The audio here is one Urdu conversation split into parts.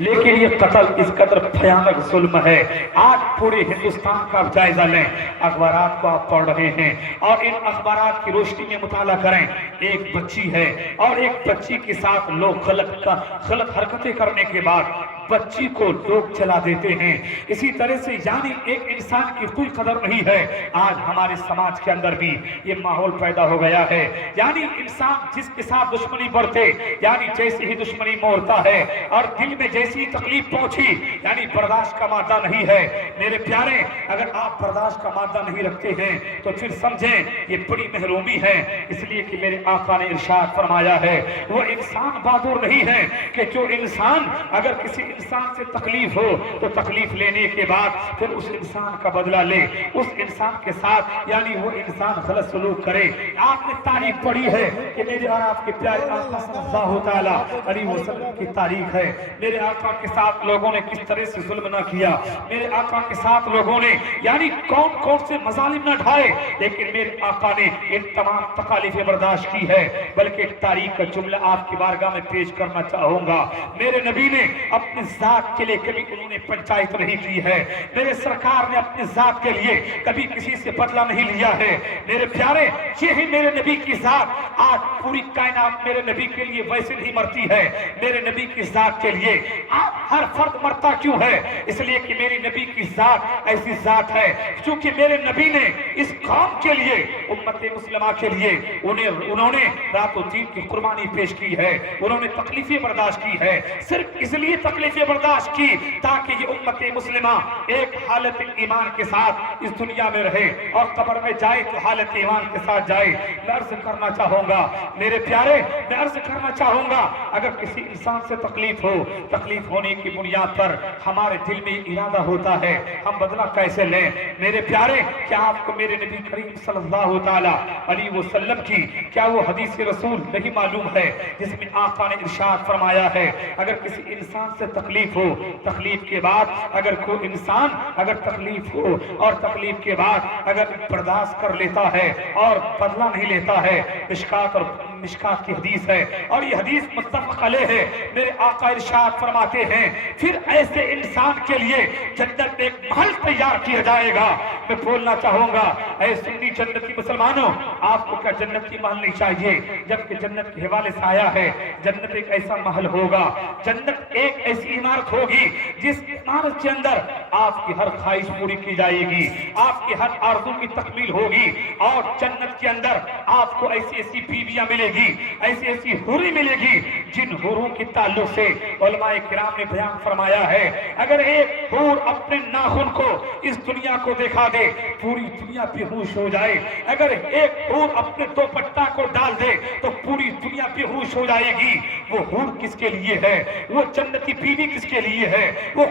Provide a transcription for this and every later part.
لیکن یہ قتل اس قدر بھیانک ظلم ہے۔ آج پورے ہندوستان کا جائزہ لیں، اخبارات کو آپ پڑھ رہے ہیں اور ان اخبارات کی روشنی میں مطالعہ کریں۔ ایک بچی ہے اور ایک بچی کے ساتھ لوگ غلط حرکتیں کرنے کے بعد بچی کو لوگ چلا دیتے ہیں۔ اسی طرح سے یعنی ایک انسان کی کوئی قدر نہیں ہے۔ آج ہمارے سماج کے اندر بھی یہ ماحول پیدا ہو گیا ہے، یعنی انسان جس کے ساتھ دشمنی برتے، یعنی جیسے ہی دشمنی مورتا ہے اور دل میں جیسی تکلیف پہنچی، یعنی برداشت کا مادہ نہیں ہے۔ میرے پیارے، اگر آپ برداشت کا مادہ نہیں رکھتے ہیں تو پھر سمجھیں یہ بڑی محرومی ہے، اس لیے کہ میرے آقا نے ارشاد فرمایا ہے وہ انسان بہادر نہیں ہے کہ جو انسان اگر کسی انسان سے تکلیف ہو تو تکلیف لینے کے بعد پھر اس انسان کا بدلہ لے، اس انسان کے ساتھ یعنی وہ انسان غلط سلوک کرے۔ آپ نے تاریخ پڑھی ہے کہ میرے اور آپ کے پیارے آقا صلی اللہ تعالیٰ علیہ وسلم کی تاریخ ہے، میرے آقا کے ساتھ لوگوں نے کس طرح سے ظلم نہ کیا، میرے آقا کے ساتھ لوگوں نے یعنی کون کون سے مظالم نہ ڈھائے، لیکن میرے آقا نے ان تمام تکالیفیں برداشت کی ہے۔ بلکہ ایک تاریخ کا جملہ آپ کی بارگاہ میں پیش کرنا چاہوں گا۔ میرے نبی نے اپنی ذات کے لیے کبھی انہوں نے پنچایت نہیں کی ہے، میرے سرکار نے اپنی ذات کے لیے کبھی کسی سے بدلہ نہیں لیا ہے۔ میرے پیارے، یہی میرے نبی کی ذات آج پوری کائنات میرے نبی کے لیے ویسے نہیں مرتی ہے۔ میرے نبی کی ذات کے لیے ہر فرد مرتا کیوں ہے؟ اس لیے کہ میری نبی کی ذات ایسی ذات ہے چونکہ میرے نبی نے اس قوم کے لیے، امت مسلمہ کے لیے انہوں نے رات و دین کی قربانی پیش کی ہے، انہوں نے تکلیفیں برداشت کی ہے۔ صرف اس لیے تکلیفیں برداشت کی تاکہ یہ امت مسلمہ ایک حالت ایمان کے ساتھ اس دنیا میں رہے اور قبر میں جائے تو حالت ایمان کے ساتھ جائے۔ میں عرض کرنا چاہوں گا میرے پیارے، میں عرض کرنا چاہوں گا اگر کسی انسان سے تکلیف ہو، تکلیف ہونے کی بنیاد پر ہمارے دل میں ارادہ ہوتا ہے ہم بدلہ کیسے لیں؟ میرے پیارے، کیا آپ کو میرے نبی کریم صلی اللہ تعالیٰ علیہ وسلم کی کیا وہ حدیث رسول نہیں معلوم ہے جس میں آقا نے ارشاد فرمایا ہے اگر کسی انسان سے تکلیف ہو، تکلیف کے بعد اگر کوئی انسان اگر تکلیف ہو اور تکلیف کے بعد اگر برداشت کر لیتا ہے اور بدلہ نہیں لیتا ہے، مشکات کی حدیث ہے اور یہ حدیث متفق علیہ ہے، میرے آقا ارشاد فرماتے ہیں پھر ایسے انسان کے لیے جنت میں ایک محل تیار کیا جائے گا۔ میں بولنا چاہوں گا اے سنی جنتی مسلمانوں، آپ کو کیا جنت کی محل نہیں چاہیے؟ جبکہ جنت کے حوالے سے آیا ہے جنت ایک ایسا محل ہوگا، جنت ایک ایسی عمارت ہوگی جس عمارت کے اندر آپ کی ہر خواہش پوری کی جائے گی، آپ کی ہر آرزو کی تکمیل ہوگی، اور جنت کے اندر آپ کو ایسی ایسی بیویاں ملے گی، ایسی ایسی حوری ملے گی جن حوروں کے تعلق سے علماء کرام نے بیان فرمایا ہے اگر ایک حور اپنے ناخن کو اس دنیا کو دکھا دے پوری دنیا بے ہوش ہو جائے، اگر ایک حور اپنے دوپٹہ کو ڈال دے تو پوری دنیا بے ہوش ہو جائے گی۔ وہ حور کس کے لیے ہے؟ وہ جنتی بیوی کس کے لیے ہے؟ وہ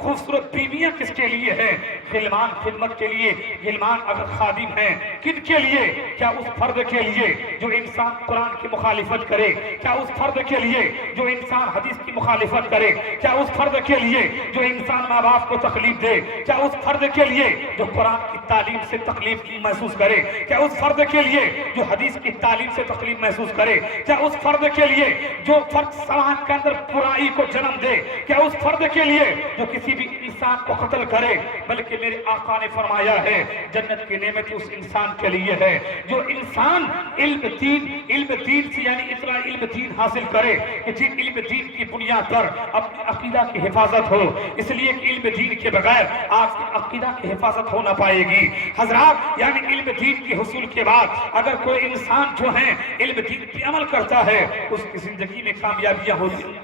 خوبصورت بیویاں کس کے لیے ہے؟ غلمان خدمت کے لیے، غلمان اگر خادم ہیں کن کے لیے؟ کیا اس فرد کے لیے جو انسان قرآن کی مخالفت کرے؟ کیا اس فرد کے لیے جو انسان حدیث کی مخالفت کرے؟ کیا اس فرد کے لیے جو انسان ماں باپ کو تکلیف دے؟ کیا اس فرد کے لیے جو قرآن کی تعلیم سے تکلیف محسوس کرے؟ کیا اس فرد کے لیے جو حدیث کی تعلیم سے تکلیف محسوس کرے؟ کیا اس فرد کے لیے جو فرد سماج کے اندر برائی کو جنم دے؟ کیا اس فرد کے لیے جو کسی بھی انسان کو قتل کرے؟ بلکہ میرے آقا نے فرمایا ہے جنت کی نعمت اس انسان کے لیے ہے جو انسان علم دین سے یعنی اتنا علم دین حاصل کرے کہ جن علم دین کی بنیاد پر اپنے عقیدہ کی حفاظت ہو، اس لیے کہ علم دین کے بغیر آپ کی عقیدہ کی حفاظت ہو نہ پائے گی۔ حضرات، یعنی علم دین کے حصول کے بعد اگر کوئی انسان جو ہے علم دین پہ عمل کرتا ہے اس کی زندگی میں کامیابیاں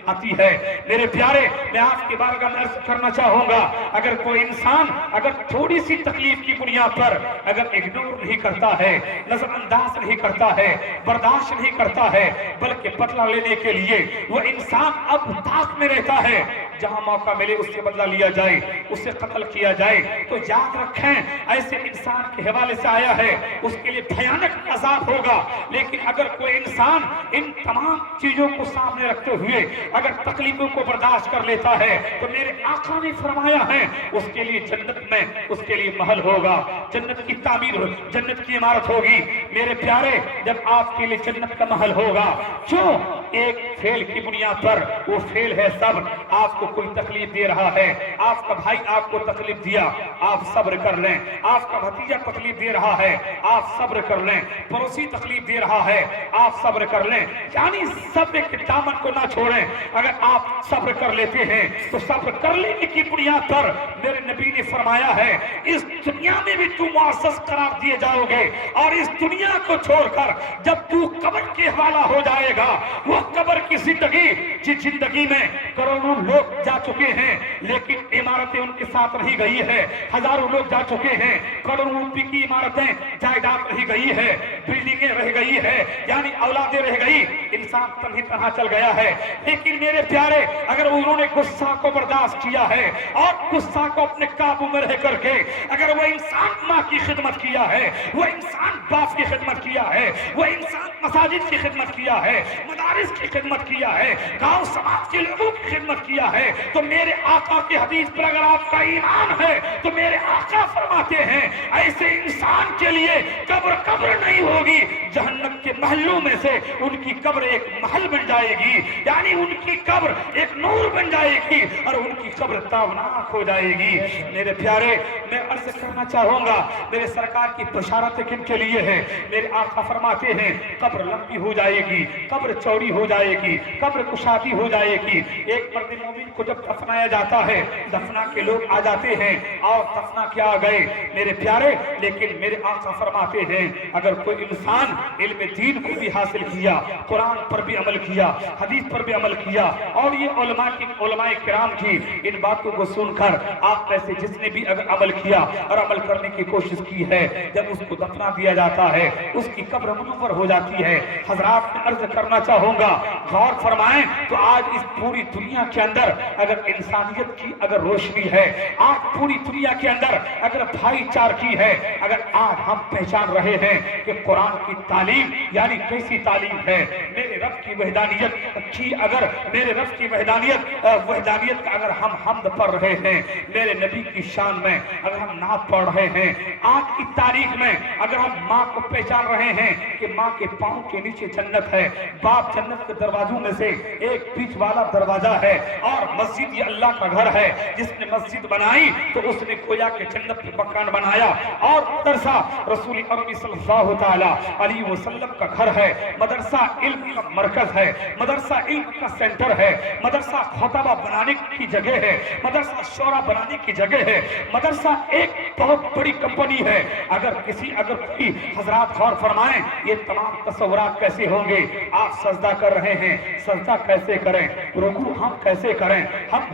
آتی ہے۔ میرے پیارے، میں آپ کے بارگاہ میں عرض کرنا چاہوں گا اگر کوئی انسان اگر تھوڑی سی تکلیف کی بنیاد پر اگر اگنور نہیں کرتا ہے، نظر انداز نہیں کرتا ہے، برداشت نہیں کرتا ہے، بلکہ بدلہ لینے کے لیے وہ انسان اب تاک میں رہتا ہے جہاں موقع ملے اس سے بدلہ لیا جائے، اس سے قتل کیا جائے، تو یاد رکھیں ایسے انسان کے حوالے سے آیا ہے اس کے لیے بھیانک عذاب ہوگا۔ لیکن اگر کوئی انسان ان تمام چیزوں کو سامنے رکھتے ہوئے اگر تکلیفوں کو برداشت کر لیتا ہے تو میرے آقا نے فرمایا ہے اس کے لیے جنت میں اس کے لیے محل ہوگا، جنت کی تعمیر، جنت کی عمارت ہوگی، میرے پیارے جب آپ کے لیے جنت کا محل ہوگا جو ایک فیل کی بنیاد پر وہ فیل ہے صبر آپ کو کوئی تکلیف دے رہا ہے آپ کا بھائی آپ کو تکلیف دیا آپ صبر کر لیں آپ کا بھتیجا تکلیف دے رہا ہے آپ صبر کر لیں پڑوسی تکلیف دے رہا ہے آپ صبر کر لیں یعنی صبر کے دامن کو نہ چھوڑیں اگر آپ صبر کر لیتے ہیں تو صبر کر لینے کی بنیاد پر میرے نبی نے فرمایا ہے اس دنیا میں بھی تم معزز قرار دیے جاؤ گے اور اس دنیا کو چھوڑ کر جب تو قبر کے حوالہ ہو جائے گا وہ قبر کی زندگی جس زندگی میں کروڑوں لوگ جا چکے ہیں لیکن عمارتیں ان کے ساتھ رہ گئی ہے ہزاروں لوگ جا چکے ہیں کروڑوں روپے کی عمارتیں جائیداد رہ گئی ہے بلڈنگیں رہ گئی ہے یعنی اولادیں رہ گئی انسان تنہی طرح چل گیا ہے لیکن میرے پیارے اگر انہوں نے غصہ کو برداشت کیا ہے اور غصہ کو اپنے قابو میں رہ کر کے اگر وہ انسان ماں کی خدمت کیا ہے وہ انسان باپ کی خدمت کیا ہے وہ انسان مساجد کی خدمت کیا ہے مدارس کی خدمت کیا ہے گاؤں سماج کے لوگوں کی خدمت کیا ہے تو میرے آقا کی حدیث پر اگر آپ کا ایمان ہے تو میرے آقا فرماتے ہیں ایسے انسان کے لیے قبر نہیں ہوگی جہنم کے محلوں میں سے ان کی قبر ایک محل بن جائے گی یعنی ان کی قبر ایک نور بن جائے گی اور ان کی قبر تابناک ہو جائے گی میرے پیارے میں عرض کرنا چاہوں گا میرے سرکار کی بشارت کن کے لیے ہے میرے آقا فرماتے ہیں قبر لمبی ہو جائے گی قبر چوڑی ہو جائے گی قبر کشادی ہو جائے گی ایک مرد مومن کو جب دفنایا جاتا ہے دفنا کے لوگ آ جاتے ہیں اور دفنا کیا گئے میرے پیارے لیکن میرے آقا فرماتے ہیں اگر کوئی انسان علم دین کو بھی حاصل کیا قرآن پر بھی عمل کیا حدیث پر بھی عمل کیا اور یہ علماء کرام کی ان باتوں کو سن کر آپ میں سے جس نے بھی اگر عمل کیا اور عمل کرنے کی کوشش کی ہے جب اس کو دفنا دیا جاتا ہے اس کی قبر منور ہو جاتی ہے حضرات میں عرض کرنا چاہوں گا غور فرمائیں تو آج اس پوری دنیا کے اندر اگر انسانیت کی اگر روشنی ہے آج پوری دنیا کے اندر اگر بھائی چار کی ہے اگر آج ہم پہچان رہے ہیں کہ قرآن کی تعلیم یعنی کیسی تعلیم ہے میرے رب کی وحدانیت کی اگر میرے رب کی وحدانیت کا اگر ہم حمد پڑھ رہے ہیں میرے نبی کی شان میں اگر ہم نعت پڑھ رہے ہیں آج کی تاریخ میں اگر ہم ماں کو پہچان رہے ہیں کہ ماں کے پاؤں کے نیچے جنت ہے باپ جنت کے دروازوں میں سے ایک بیچ والا دروازہ ہے اور مسجد یہ اللہ کا گھر ہے جس نے مسجد بنائی تو اس نے گویا کہ جنت میں مکان بنایا اور مدرسہ رسول عربی صلی اللہ تعالی علیہ وسلم کا گھر ہے مدرسہ علم کا مرکز ہے مدرسہ علم کا سینٹر ہے مدرسہ خطبہ بنانے کی جگہ ہے مدرسہ شورا بنانے کی جگہ ہے مدرسہ ایک بہت بڑی کمپنی ہے اگر کوئی حضرات غور فرمائیں یہ تمام تصورات کیسے ہوں گے آپ سجدہ کر رہے ہیں سجدہ کیسے کریں رکوع ہم کیسے کریں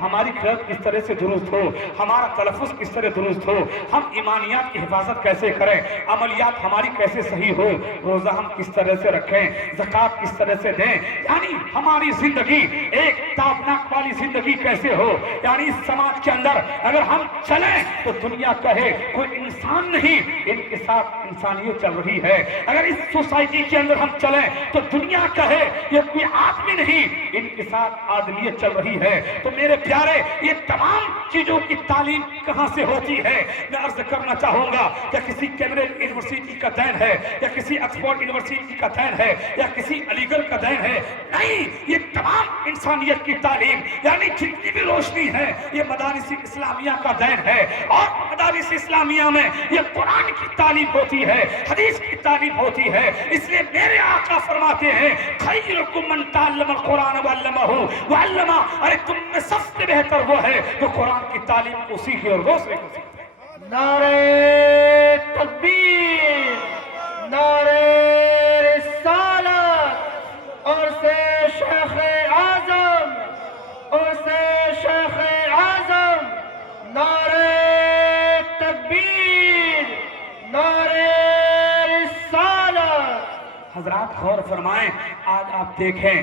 ہماری قرأت کس طرح سے درست ہو ہمارا تلفظ کس طرح درست ہو ہم ایمانیات کی حفاظت کیسے کریں عملیات ہماری کیسے صحیح ہو روزہ ہم کس طرح سے رکھیں زکوٰۃ کس طرح سے دیں یعنی ہماری زندگی ایک تابناک والی زندگی کیسے ہو یعنی اس سماج کے اندر اگر ہم چلیں تو دنیا کہے کوئی انسان نہیں ان کے ساتھ انسانیت چل رہی ہے اگر اس سوسائٹی کے اندر ہم چلیں تو دنیا کہے یہ کوئی آدمی نہیں ان کے ساتھ آدمیت چل رہی ہے تو میرے پیارے یہ تمام چیزوں کی تعلیم کہاں سے ہوتی ہے میں عرض کرنا چاہوں گا کہ کسی کیمبرج یونیورسٹی کا دین ہے یا کسی آکسفورڈ یونیورسٹی کا دین ہے یا کسی علی گڑھ کا دین ہے نہیں یہ تمام انسانیت کی تعلیم یعنی جتنی بھی روشنی ہے یہ مدارس اسلامیہ کا دین ہے اور مدارس اسلامیہ میں یہ قرآن کی تعلیم ہوتی ہے حدیث کی تعلیم ہوتی ہے اس لیے میرے آقا فرماتے ہیں خیرکم من تعلم القرآن وعلمہ ارے تم میں سب سے بہتر وہ ہے جو قرآن کی تعلیم کو سیکھے اور دوسرے کو سیکھے نعرہ تکبیر نعرہ رسالت اور سے شیخ اعظم اور سے شیخ اعظم نعرہ تکبیر نعرہ رسالت حضرات غور فرمائیں آج آپ دیکھیں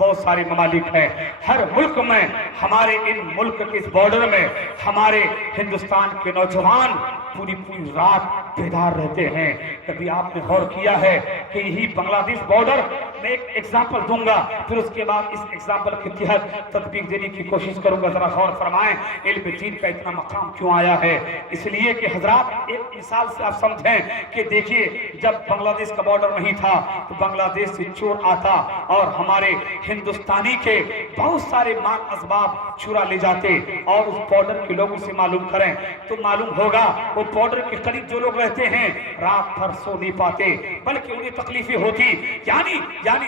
بہت سارے ممالک ہیں، ہر ملک میں ہمارے ان ملک کے اس بارڈر میں ہمارے ہندوستان کے نوجوان پوری رات بیدار رہتے ہیں۔ کبھی آپ نے غور کیا ہے کہ یہی بنگلہ دیش بارڈر میں ایک ایگزامپل دوں گا، پھر اس کے بعد اس ایگزامپل کے تحت تطبیق دینے کی کوشش کروں گا۔ ذرا غور فرمائیں علم دین کا اتنا مقام کیوں آیا ہے؟ اس لیے کہ حضرات ایک مثال سے آپ سمجھیں کہ دیکھیے جب بنگلہ دیش کا بارڈر نہیں تھا تو بنگلہ دیش سے چور آتا اور ہمارے ہندوستانی کے بہت سارے مال اسباب چرا لے جاتے، اور اس بارڈر کے لوگوں سے معلوم کریں تو معلوم ہوگا وہ بارڈر کے قریب جو لوگ رہتے ہیں رات بھر سو نہیں پاتے، بلکہ انہیں تکلیفیں ہوتی۔ یعنی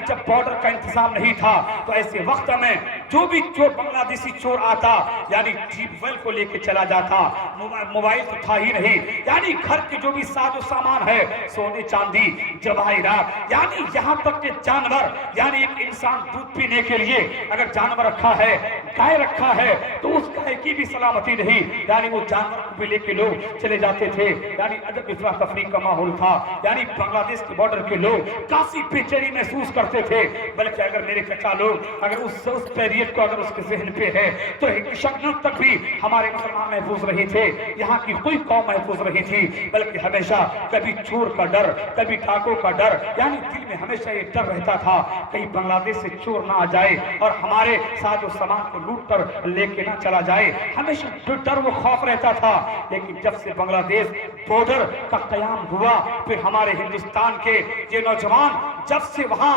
جب بارڈر کا انتظام نہیں تھا تو ایسے وقت میں جو بھی چور بنگلہ دیشی چور آتا یعنی ٹیوب ویل کو لے کے چلا جاتا، موبائل تو تھا ہی نہیں، یعنی گھر کے جو بھی ساز و سامان ہے، سونے چاندی جواہرات، یعنی یہاں تک کہ جانور، یعنی ایک انسان دودھ پینے کے لیے اگر جانور رکھا ہے، گائے رکھا ہے، تو اس گائے کی بھی سلامتی نہیں، یعنی وہ جانور کو بھی لے کے لوگ چلے جاتے تھے۔ یعنی عجب افراتفری کا ماحول تھا، یعنی بنگلہ دیش کے بارڈر کے لوگ کافی بے چینی محسوس کرتے تھے، بلکہ اگر میرے چچا لوگ اگر اس پیریڈ کو اگر اس کے ذہن پہ ہے تو شکل تک بھی ہمارے مسلمان محفوظ رہی تھے، یہاں کی کوئی قوم محفوظ رہی تھی، بلکہ ہمیشہ کبھی چور کا ڈر، کبھی ڈاکوں کا ڈر، یعنی دل میں ہمیشہ یہ ڈر رہتا تھا کہیں بنگلہ دیش سے چور نہ آ جائے اور ہمارے ساز و سامان کو لوٹ کر لے کے نہ چلا جائے، ہمیشہ ڈر و خوف رہتا تھا۔ لیکن جب سے بنگلہ دیش بارڈر کا قیام ہوا، پھر ہمارے ہندوستان کے یہ نوجوان جب سے وہاں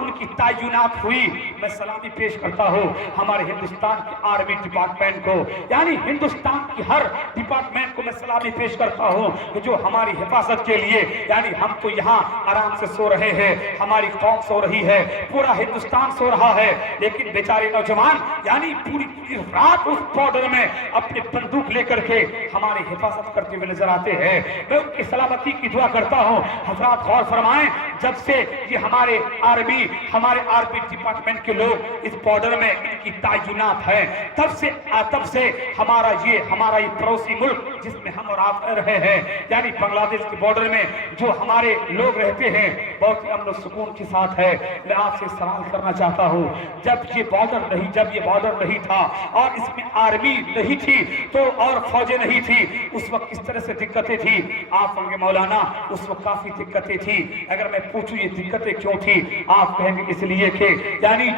ان کی تعینات ہوئی، میں سلامی پیش کرتا ہوں ہمارے ہندوستان کی آرمی ڈپارٹمنٹ کو، یعنی ہندوستان کی ہر ڈپارٹمنٹ کو میں سلامی پیش کرتا ہوں کہ جو ہماری حفاظت کے لیے، یعنی ہم تو یہاں آرام سے سو رہے ہیں، ہماری قوم سو رہی ہے، پورا ہندوستان سو رہا ہے، لیکن بیچارے نوجوان یعنی پوری رات اس بارڈر میں اپنے بندوق لے کر کے ہماری حفاظت کرتے ہوئے نظر آتے ہیں۔ میں ان کی سلامتی کی دعا کرتا ہوں۔ حضرات غور فرمائیں، جب سے یہ ہمارے آرمی ڈپارٹمنٹ کے لوگ اس بارڈر میں ان کی تعینات ہیں، تب سے ہمارا یہ پڑوسی ملک جس میں ہم اور آپ رہے ہیں، یعنی بنگلہ دیش کے بارڈر میں جو ہمارے لوگ رہتے ہیں، بہت ہی امن و سکون کے ساتھ ہے۔ میں آپ سے سوال کرنا چاہتا ہوں، جب یہ بارڈر نہیں تھا اور اس میں آرمی نہیں تھی تو اور فوجیں نہیں تھی، اس وقت کس طرح سے دقتیں تھی؟ آپ کہیں گے مولانا اس وقت کافی دقتیں تھی۔ اگر میں پوچھوں یہ دقتیں کیوں تھی، آپ کہیں گے اس لیے کہ یعنی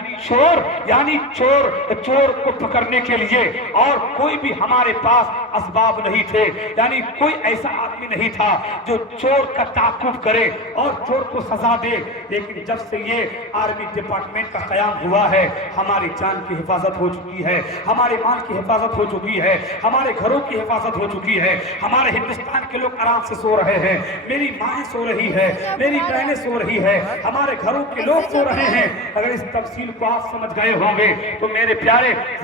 چور کو پکڑنے کے لیے اور کوئی بھی ہمارے پاس اسباب نہیں تھے، یعنی کوئی ایسا آدمی نہیں تھا جو چور کا تعاقب کرے اور چور کو سزا دے۔ لیکن جب سے یہ آرمی ڈپارٹمنٹ کا قیام ہوا ہے، ہماری جان کی حفاظت ہو چکی ہے، ہمارے مال کی حفاظت ہو چکی ہے، ہمارے گھروں کی حفاظت ہو چکی ہے، ہمارے ہندوستان کے لوگ آرام سے سو رہے ہیں، میری ماں سو رہی ہے، میری بہنیں سو رہی ہے، ہمارے گھروں کے لوگ سو رہے ہیں۔ اگر اس تفصیل کو آپ سمجھ گئے ہوں گے تو میرے پیارے